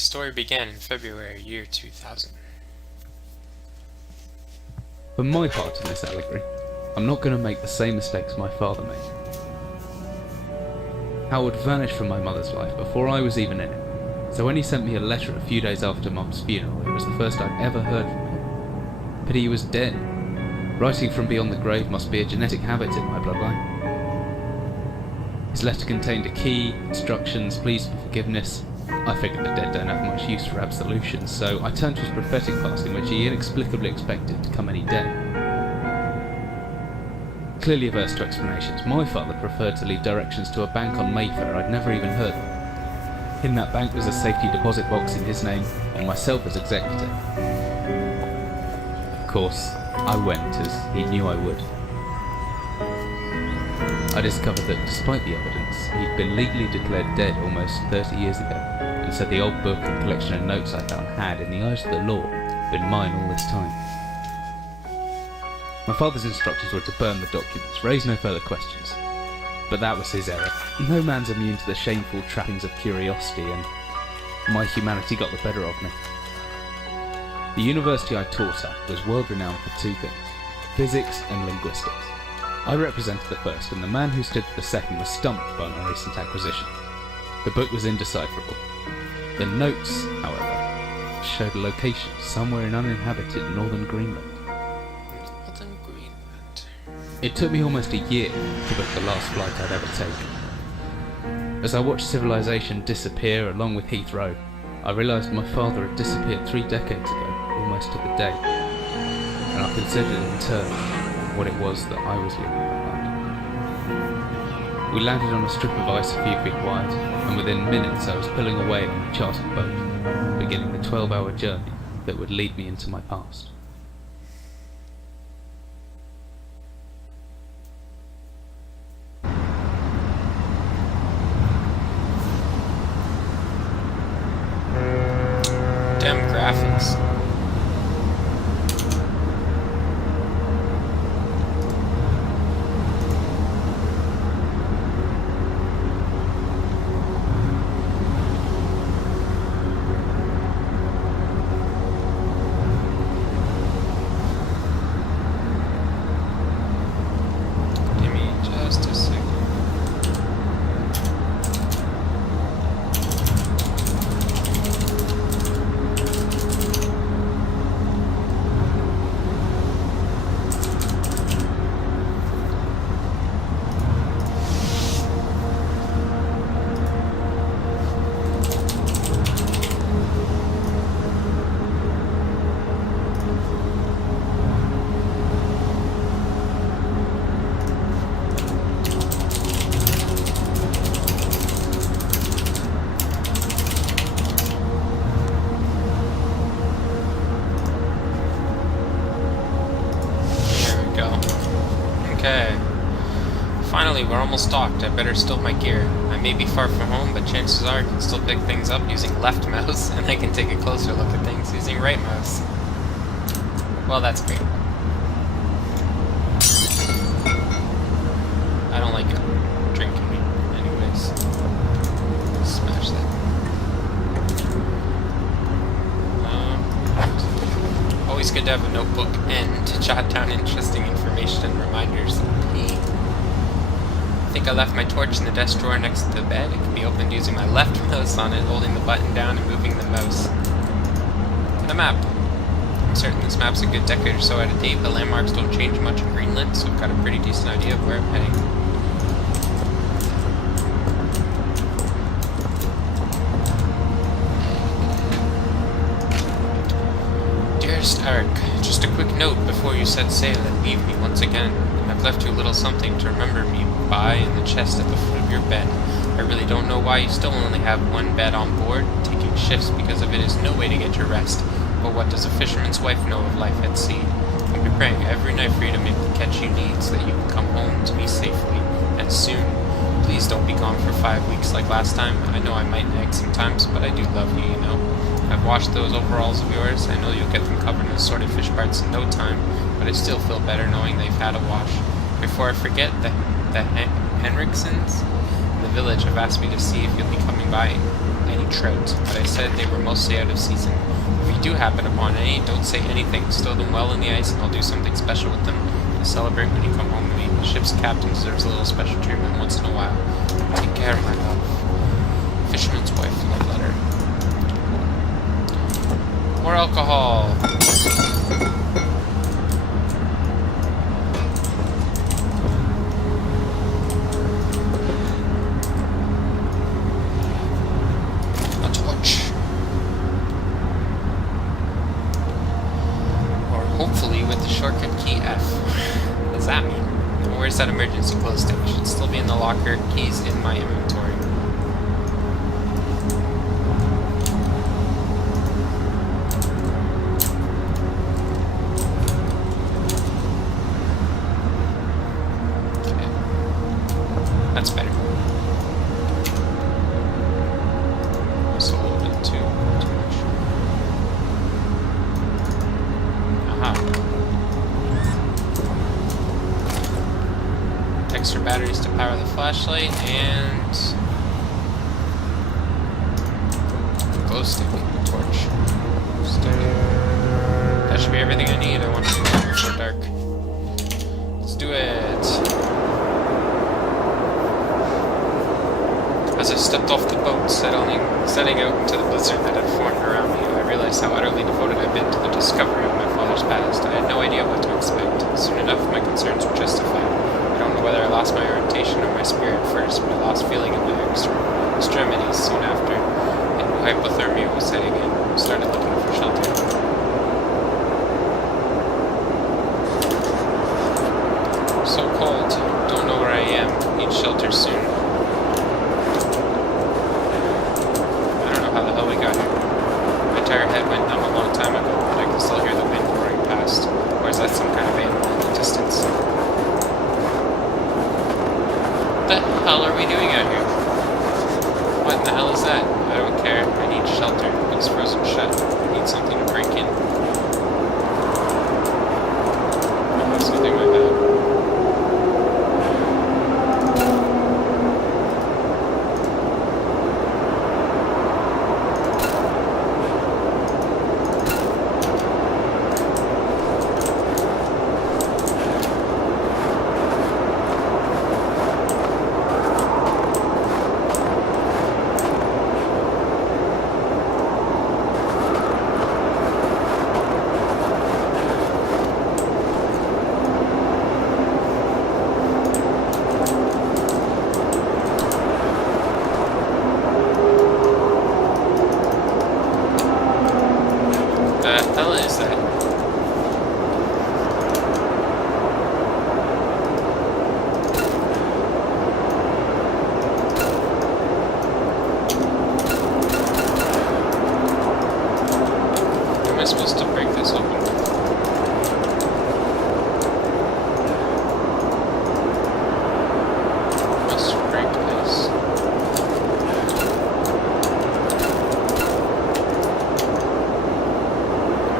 story began in February year 2000. For my part in this allegory, I'm not going to make the same mistakes my father made. Howard vanished from my mother's life before I was even in it, so when he sent me a letter a few days after Mum's funeral, it was the first I'd ever heard from him. But he was dead. Writing from beyond the grave must be a genetic habit in my bloodline. His letter contained a key, instructions, pleas for forgiveness. I figured the dead don't have much use for absolutions, so I turned to his prophetic passing, which he inexplicably expected to come any day. Clearly averse to explanations, my father preferred to leave directions to a bank on Mayfair I'd never even heard of. In that bank was a safety deposit box in his name, and myself as executor. Of course, I went, as he knew I would. I discovered that despite the evidence, he'd been legally declared dead almost 30 years ago, and said the old book and collection of notes I found had, in the eyes of the law, been mine all this time. My father's instructions were to burn the documents, raise no further questions. But that was his error. No man's immune to the shameful trappings of curiosity, and my humanity got the better of me. The university I taught at was world renowned for two things: physics and linguistics. I represented the first, and the man who stood for the second was stumped by my recent acquisition. The book was indecipherable. The notes, however, showed a location somewhere in uninhabited northern Greenland. Northern Greenland. It took me almost a year to book the last flight I'd ever taken. As I watched civilization disappear along with Heathrow, I realised my father had disappeared 3 decades ago, almost to the day, and I considered in turn what it was that I was leaving behind. We landed on a strip of ice a few feet wide, and within minutes I was pulling away on a chartered boat, beginning the 12-hour journey that would lead me into my past. Damn graphics. Give me just a second. Okay. Finally, we're almost docked. I better stow my gear. I may be far from home, but chances are I can still pick things up using left mouse, and I can take a closer look at things using right mouse. Well, that's great. I don't like it drinking anyways. Smash that. Always good to have a notebook and to jot down interesting information and reminders. I think I left my torch in the desk drawer next to the bed. It can be opened using my left mouse on it, holding the button down and moving the mouse. And a map. I'm certain this map's a good decade or so out of date, but landmarks don't change much in Greenland, so I've got a pretty decent idea of where I'm heading. Dearest Eric, just a quick note before you set sail and leave me once again. I've left you a little something to remember me by in the chest at the foot of your bed. I really don't know why you still only have one bed on board. Taking shifts because of it is no way to get your rest. But what does a fisherman's wife know of life at sea? I'll be praying every night for you to make the catch you need so that you can come home to me safely, and soon. Please don't be gone for 5 weeks like last time. I know I might nag sometimes, but I do love you, you know. I've washed those overalls of yours. I know you'll get them covered in assorted fish parts in no time, but I still feel better knowing they've had a wash. Before I forget, the Henriksons in the village have asked me to see if you'll be coming by any trout, but I said they were mostly out of season. If you do happen upon any, don't say anything. Stow them well in the ice and I'll do something special with them to celebrate when you come home to me. The ship's captain deserves a little special treatment once in a while. Take care, my love. Fisherman's wife, love letter. More alcohol. A torch. Or hopefully with the shortcut key F. What does that mean? Where's that emergency glow stick? It should still be in the locker. Keys in my inventory. That's better. Also a little bit too much. Aha. Extra batteries to power the flashlight and glow stick, torch. That should be everything I need. I want to do it before dark. Let's do it. As I stepped off the boat, setting out into the blizzard that had formed around me, I realized how utterly devoted I'd been to the discovery of my father's past. I had no idea what to expect. Soon enough, my concerns were justified. I don't know whether I lost my orientation or my spirit first, but I lost feeling in my extremities soon after, and hypothermia was setting in. I started looking for shelter. So cold. Don't know where I am. Need shelter soon. How the hell we got here? My entire head went numb a long time ago, but I can still hear the wind roaring past. Or is that some kind of animal in the distance? What the hell are we doing out here? What in the hell is that? I don't care. I need shelter. It's frozen shut. I need something to break in. Oh, that's something my bad. Am I supposed to break this open? Must break this.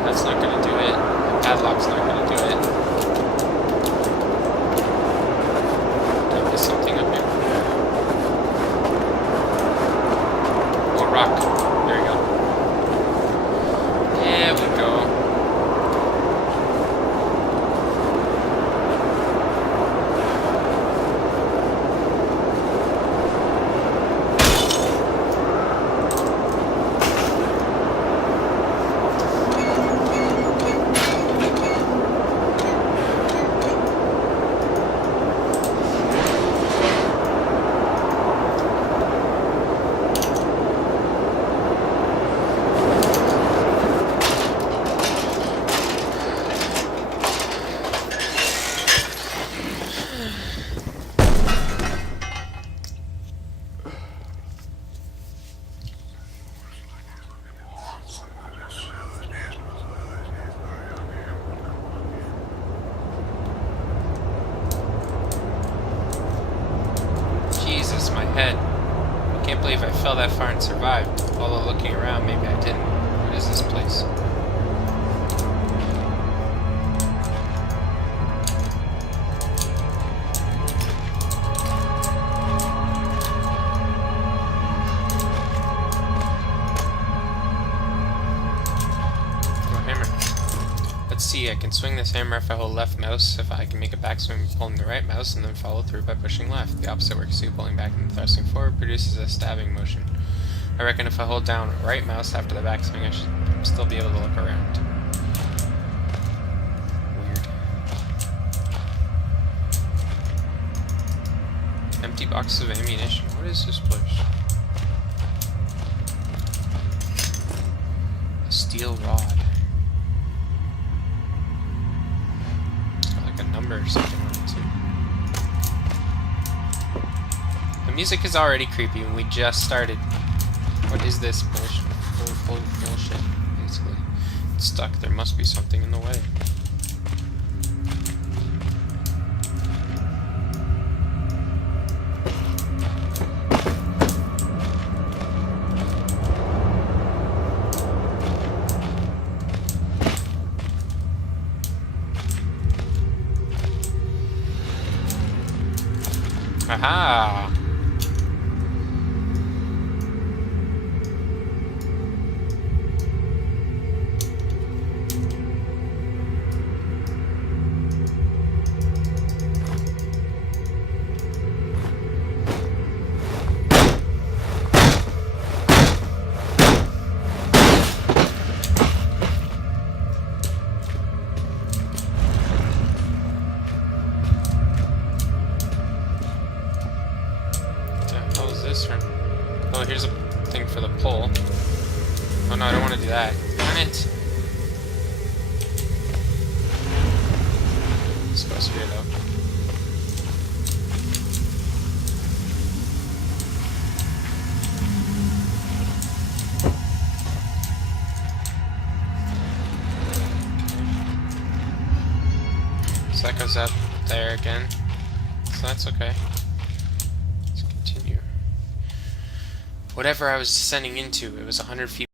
That's not gonna do it. The padlock's not gonna do it. Did I miss something up here? More rock. There you go. There we go. Jesus, my head. I can't believe I fell that far and survived. Although looking around, maybe I didn't. What is this place? can swing this hammer if I hold left mouse, if I can make a backswing holding the right mouse, and then follow through by pushing left. The opposite works too, pulling back and thrusting forward produces a stabbing motion. I reckon if I hold down right mouse after the backswing, I should still be able to look around. Weird. Empty boxes of ammunition. What is this place? A steel rod. It's got like a number or something on it too. The music is already creepy and we just started. What is this bullshit? Bullshit, basically. It's stuck. There must be something in the way. Aha! This from? Oh, here's a thing for the pull. Oh no, I don't want to do that. Darn it! It's supposed to be though. So that goes up there again. So that's okay. Whatever I was descending into, it was 100 feet